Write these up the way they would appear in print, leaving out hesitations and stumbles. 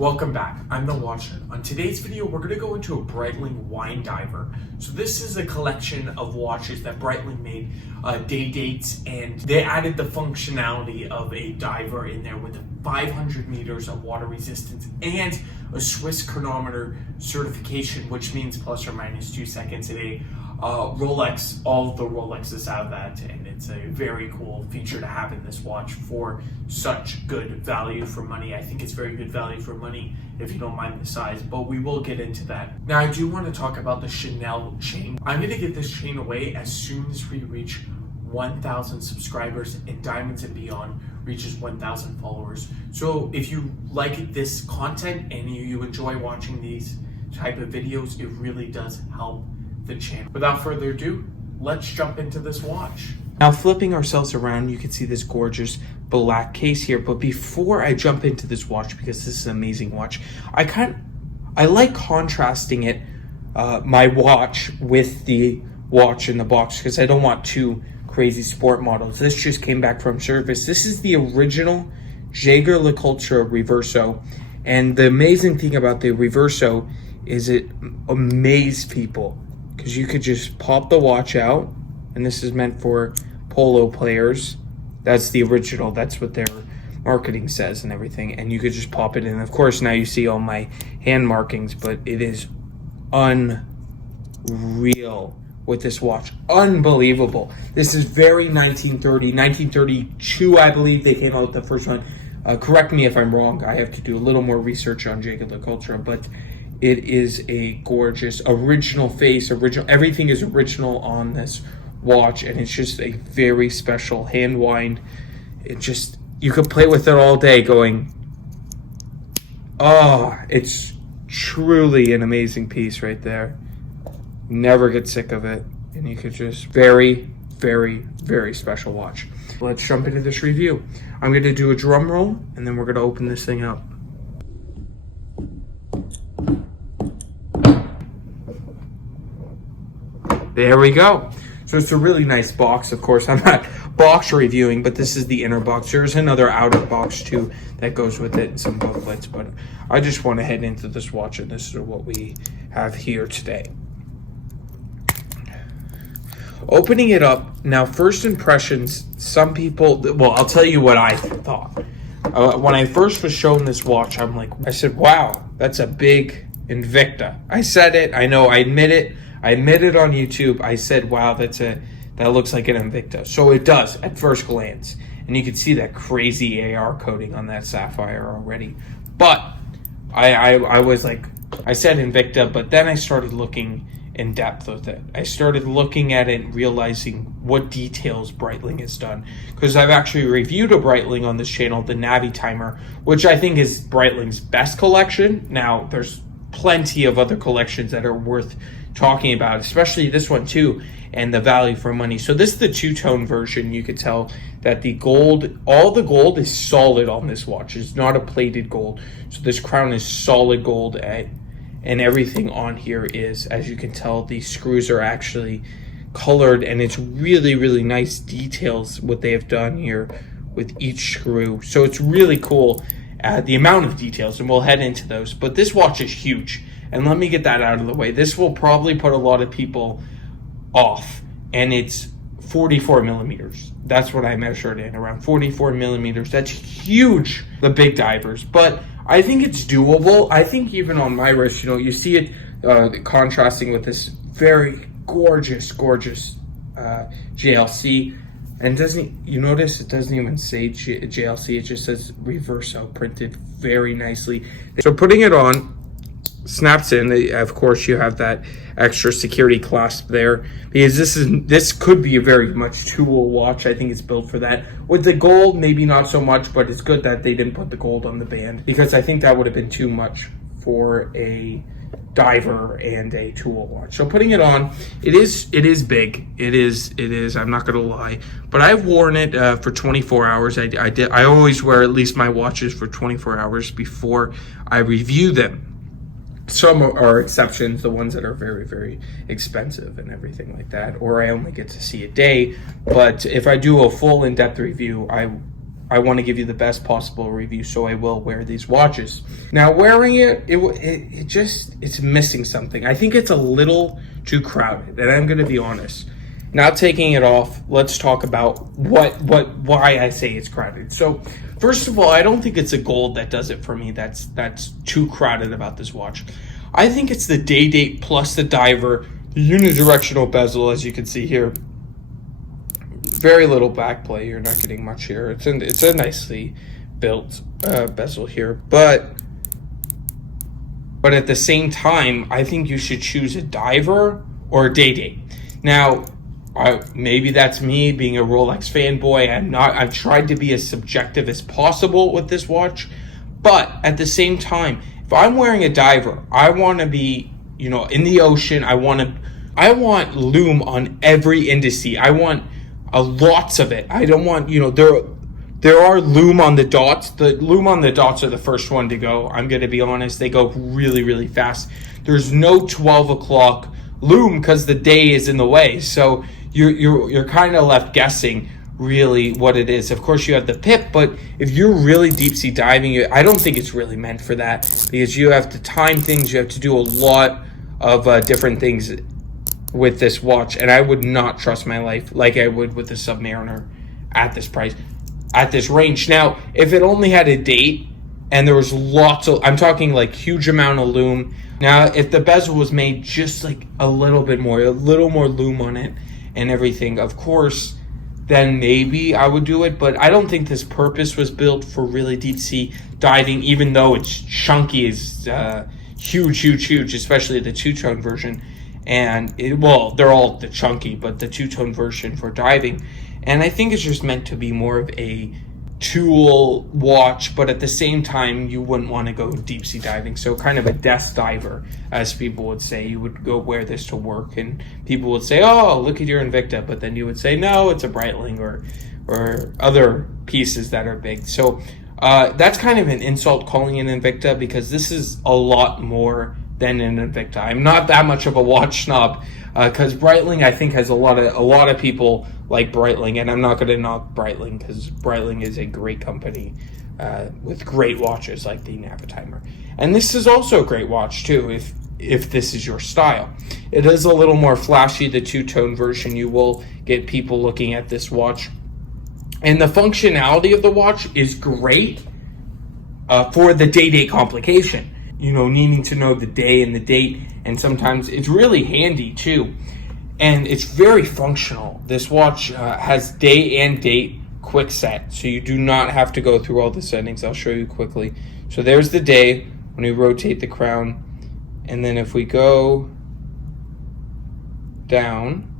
Welcome back, I'm the Watcher. On today's video, we're going to go into a Breitling wine diver. So this is a collection of watches that Breitling made, day dates, and they added the functionality of a diver in there with 500 meters of water resistance and a Swiss chronometer certification, which means plus or minus 2 seconds a day. Rolex, all of the Rolexes have that, and it's a very cool feature to have in this watch for such good value for money. I think it's very good value for money if you don't mind the size, but we will get into that. Now, I do want to talk about the Chanel chain. I'm going to get this chain away as soon as we reach 1,000 subscribers and Diamonds and Beyond reaches 1,000 followers. So if you like this content and you enjoy watching these type of videos, it really does help the channel. Without further ado, let's jump into this watch. Now, flipping ourselves around, you can see this gorgeous black case here. But before I jump into this watch, because this is an amazing watch, I like contrasting it, my watch with the watch in the box, because I don't want two crazy sport models. This just came back from service. This is the original Jaeger-LeCoultre Reverso, and the amazing thing about the Reverso is it amazed people, because you could just pop the watch out, and this is meant for polo players. That's the original. That's what their marketing says and everything. And you could just pop it in. Of course, now you see all my hand markings, but it is unreal with this watch. Unbelievable. This is very 1930, 1932, I believe they came out with the first one. Correct me if I'm wrong. I have to do a little more research on Jaeger-LeCoultre, but it is a gorgeous original face, everything is original on this watch, and it's just a very special hand wind. You could play with it all day going, it's truly an amazing piece right there. Never get sick of it, and you could just very, very, very special watch. Let's jump into this review. I'm going to do a drum roll, and then we're going to open this thing up. There we go. So it's a really nice box. Of course, I'm not box reviewing, but this is the inner box. There's another outer box too that goes with it and some booklets, but I just want to head into this watch, and this is what we have here today. Opening it up, now first impressions, some people, well, I'll tell you what I thought. When I first was shown this watch, I said, wow, that's a big Invicta. I said it, I know, I admit it on YouTube. I said, wow, that looks like an Invicta. So it does at first glance. And you can see that crazy AR coating on that sapphire already. But I was like, I said Invicta, but then I started looking in depth with it. I started looking at it and realizing what details Breitling has done. Because I've actually reviewed a Breitling on this channel, the Navi Timer, which I think is Breitling's best collection. Now, there's plenty of other collections that are worth talking about, especially this one too, and the value for money. So this is the two-tone version. You could tell that the gold, all the gold is solid on this watch. It's not a plated gold. So this crown is solid gold, and everything on here is, as you can tell, the screws are actually colored, and it's really, really nice details what they have done here with each screw. So it's really cool, the amount of details, and we'll head into those. But this watch is huge, and let me get that out of the way. This will probably put a lot of people off, and it's 44 millimeters. That's what I measured in, around 44 millimeters. That's huge, the big divers, but I think it's doable. I think even on my wrist, you see it contrasting with this very gorgeous JLC. And you notice it doesn't even say JLC, it just says Reverso printed very nicely. So putting it on, snaps in. Of course, you have that extra security clasp there, because this could be a very much tool watch. I think it's built for that. With the gold, maybe not so much, but it's good that they didn't put the gold on the band, because I think that would have been too much for a diver and a tool watch. So putting it on, it is big. It is. I'm not gonna lie, but I've worn it for 24 hours. I always wear at least my watches for 24 hours before I review them. Some are exceptions, the ones that are very, very expensive and everything like that, or I only get to see a day. But if I do a full in-depth review, I want to give you the best possible review, so I will wear these watches. Now, wearing it's missing something. I think it's a little too crowded, and I'm going to be honest. Now, taking it off, let's talk about why I say it's crowded. So, first of all, I don't think it's a gold that does it for me. That's too crowded about this watch. I think it's the day date plus the diver, the unidirectional bezel, as you can see here. Very little back play. You're not getting much here. It's a nicely built bezel here, but at the same time, I think you should choose a diver or a day date. Now, maybe that's me being a Rolex fanboy. I've tried to be as subjective as possible with this watch, but at the same time, if I'm wearing a diver, I want to be, in the ocean. I want lume on every indice. I want lots of it. I don't want, there are lume on the dots. The lume on the dots are the first one to go. I'm going to be honest. They go really, really fast. There's no 12 o'clock lume because the day is in the way. So you're kind of left guessing really what it is. Of course, you have the pip, but if you're really deep sea diving, I don't think it's really meant for that, because you have to time things. You have to do a lot of different things with this watch, and I would not trust my life like I would with the Submariner at this price, at this range. Now, if it only had a date and there was I'm talking like huge amount of lume. Now, if the bezel was made just like a little more lume on it and everything, of course, then maybe I would do it. But I don't think this purpose was built for really deep sea diving, even though it's chunky, is huge, especially the two-tone version. And they're all the chunky, but the two-tone version for diving. And I think it's just meant to be more of a tool watch, but at the same time, you wouldn't want to go deep sea diving. So kind of a desk diver, as people would say. You would go wear this to work, and people would say, oh, look at your Invicta. But then you would say, no, it's a Breitling or other pieces that are big. So that's kind of an insult calling it an Invicta, because this is a lot more than an Invicta. I'm not that much of a watch snob, because Breitling, I think, has a lot of people like Breitling, and I'm not going to knock Breitling, because Breitling is a great company with great watches like the Navitimer. And this is also a great watch too, if this is your style. It is a little more flashy, the two-tone version. You will get people looking at this watch, and the functionality of the watch is great for the day-date complication. Needing to know the day and the date, and sometimes it's really handy too, and it's very functional. This watch has day and date quick set, so you do not have to go through all the settings. I'll show you quickly. So there's the day when we rotate the crown, and then if we go down,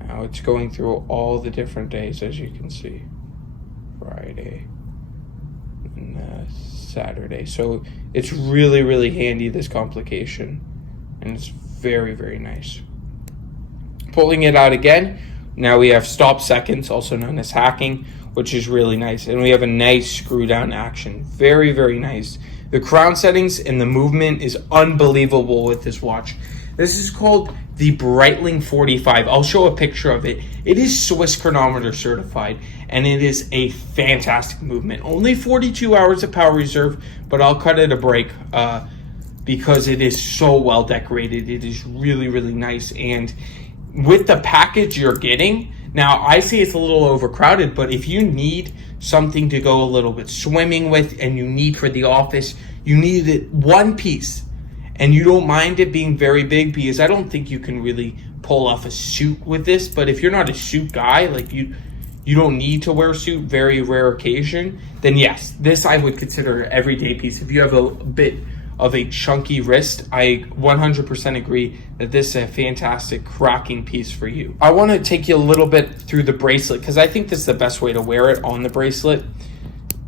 now it's going through all the different days, as you can see. Friday and Saturday. So it's really, really handy, this complication, and it's very, very nice. Pulling it out again, now we have stop seconds, also known as hacking, which is really nice, and we have a nice screw down action. Very, very nice. The crown settings and the movement is unbelievable with this watch. This is called the Breitling 45. I'll show a picture of it. It is Swiss chronometer certified, and it is a fantastic movement. Only 42 hours of power reserve, but I'll cut it a break because it is so well decorated. It is really, really nice. And with the package you're getting, now I say it's a little overcrowded, but if you need something to go a little bit swimming with, and you need for the office, you need it one piece, and you don't mind it being very big, because I don't think you can really pull off a suit with this. But if you're not a suit guy, like you don't need to wear a suit, very rare occasion, then yes, this I would consider an everyday piece. If you have a bit of a chunky wrist, I 100% agree that this is a fantastic cracking piece for you. I want to take you a little bit through the bracelet, because I think this is the best way to wear it on the bracelet.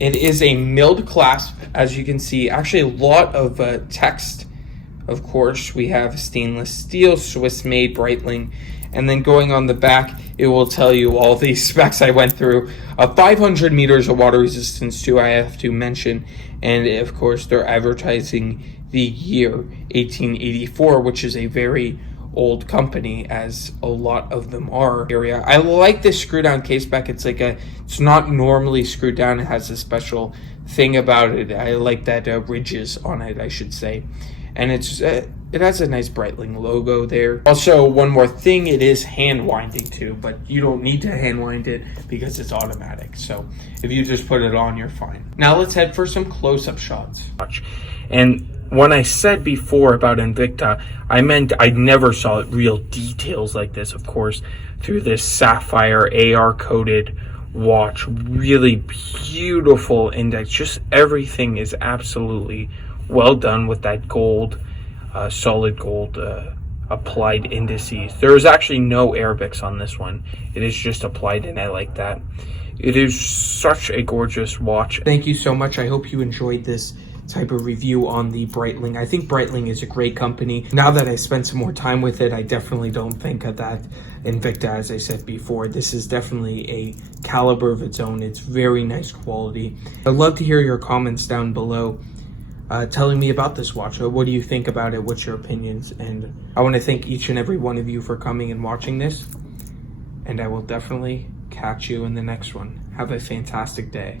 It is a milled clasp, as you can see. Actually, a lot of text. Of course, we have stainless steel, Swiss-made Breitling, and then going on the back, it will tell you all the specs I went through. 500 meters of water resistance too, I have to mention, and of course, they're advertising the year 1884, which is a very old company, as a lot of them are area. I like this screw down case back. It's not normally screwed down. It has a special thing about it. I like that ridges on it, I should say. And it has a nice Breitling logo there. Also, one more thing, it is hand winding too, but you don't need to hand wind it because it's automatic. So if you just put it on, you're fine. Now let's head for some close-up shots. And when I said before about Invicta, I meant I never saw real details like this, of course, through this sapphire AR-coated watch. Really beautiful index. Just everything is absolutely well done with that gold, solid gold applied indices. There is actually no Arabics on this one. It is just applied, and I like that. It is such a gorgeous watch. Thank you so much. I hope you enjoyed this type of review on the Breitling. I think Breitling is a great company. Now that I spent some more time with it, I definitely don't think of that Invicta, as I said before. This is definitely a caliber of its own. It's very nice quality. I'd love to hear your comments down below, telling me about this watch. What do you think about it? What's your opinions? And I want to thank each and every one of you for coming and watching this. And I will definitely catch you in the next one. Have a fantastic day.